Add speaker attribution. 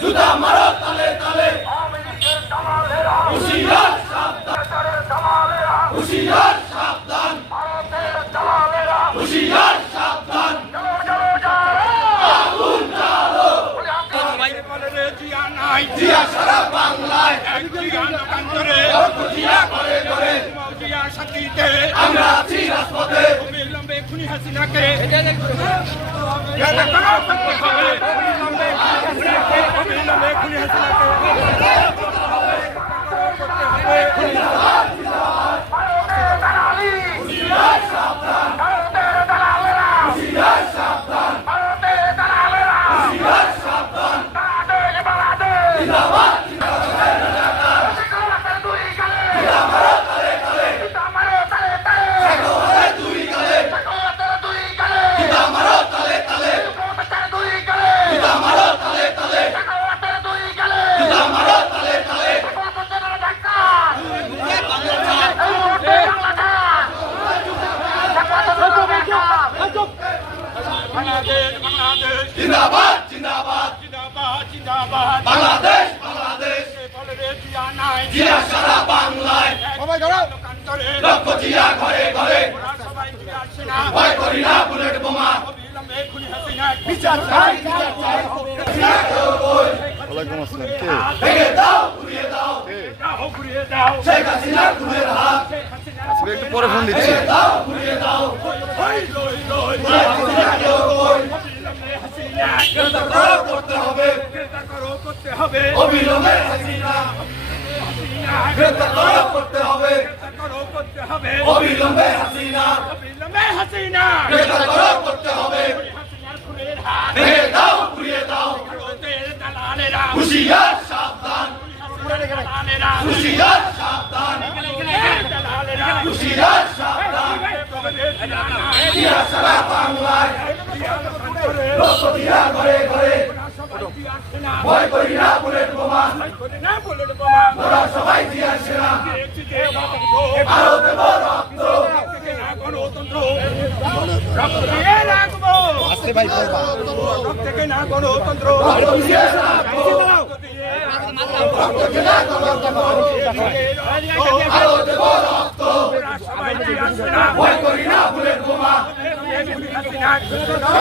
Speaker 1: জুতা
Speaker 2: মারো তালে তালে।
Speaker 1: হুশিয়ার সাবধান।
Speaker 2: হুশিয়ার সাবধান। হুশিয়ার
Speaker 1: সাবধান। আগুন জ্বালো। আমরা আছি রাজপথে। বিলম্বে খুনি হাসিনাকে।
Speaker 2: ¡Vamos! ¡Vamos! ¡Vamos!
Speaker 1: Bangladesh Bangladesh.
Speaker 2: জিন্দাবাদ জিন্দাবাদ।
Speaker 1: জিন্দাবাদ জিন্দাবাদ।
Speaker 2: বাংলাদেশ বাংলাদেশ।
Speaker 1: বলে রে জিয়া নাই।
Speaker 2: জিয়া সারা বাংলায়।
Speaker 1: গানকান্তরে
Speaker 2: লক্ষ জিয়া ঘরে ঘরে।
Speaker 1: সবাই জিয়া সেনা
Speaker 2: ভয় করি না বুলেট বোমা।
Speaker 1: অবিলম্বে খুনি হাসিনা। বিচার
Speaker 3: ওয়ালাইকুম আসসালাম। কে
Speaker 2: ভেঙে দাও ঘুরিয়ে দাও
Speaker 3: পরে ফোন দিচ্ছি
Speaker 2: দাও গ্রেফতার করতে হবে
Speaker 1: করো
Speaker 2: হাসিনা গ্রেফতার করতে হবে
Speaker 1: গ্রেপ্তার করো করতে হবে
Speaker 2: অবিলম্বে হাসিনা
Speaker 1: অবিলম্বে হাসিনা
Speaker 2: গ্রেফতার করতে হবে
Speaker 1: হাসিনার খুনের হাত
Speaker 2: দাও ঘুরিয়ে দাও
Speaker 1: দালালেরা
Speaker 2: হুশিয়ার সাবধান হুশিয়ার সাবধান সারা বাংলায় লক্ষ জিয়া ঘরে ঘরে ভয় করি না বুলেট বোমা ওরা সবাই জিয়া সেনা আরও দেব রক্ত
Speaker 1: গণতন্ত্র
Speaker 2: রক্ত দিয়ে রাখব রক্ত খেলা আরও দেব রক্ত ভয় করি না বুলেট বোমা